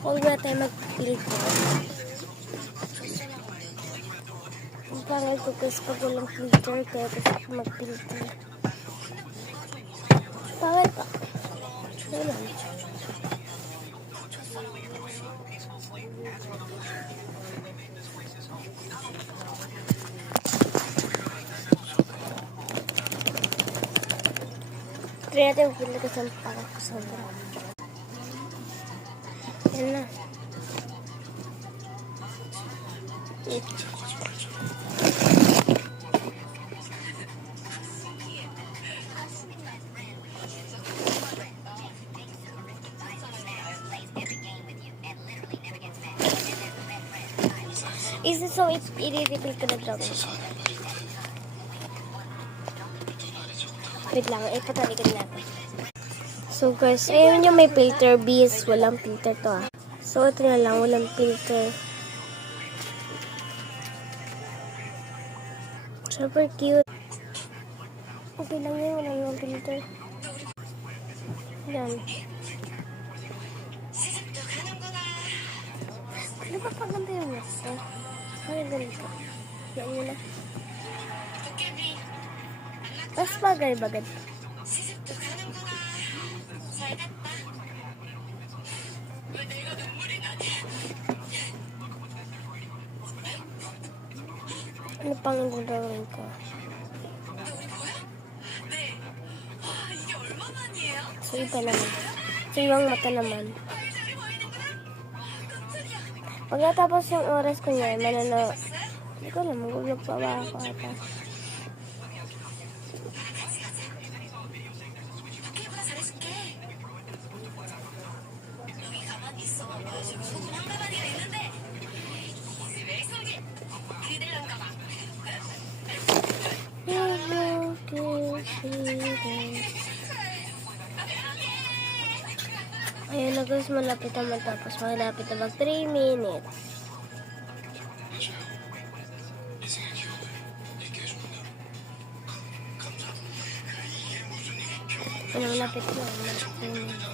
Huwag na tayo mag-filter. Ang pangay ko kasi pag walang filter, kaya gusto ko mag-filter. Pangay pa. Ayan. Try natin mag-filter kasi ang pangay ko sobra. Yan na. So, i-reveal ko na drawing. Wait lang, ipatalikan natin. So guys, ayun yung may filter. Bis, walang filter to ah. So, ito na lang, walang filter. Super cute. Okay lang yun, walang filter. Yan. Ano ba paganda yung nasa? Ay, ganito. Yan yun na. Mas bagay-bagay. Ano pang gagawin ko? So, iba naman. So, ibang mata naman. Pag natapos yung oras ko niya, manano, hindi ko alam, mag-vlog pa ba ako ata. Ayun na guys, malapit na matapos. Malapit na mag 3 minutes. Malapit na mag 3 minutes.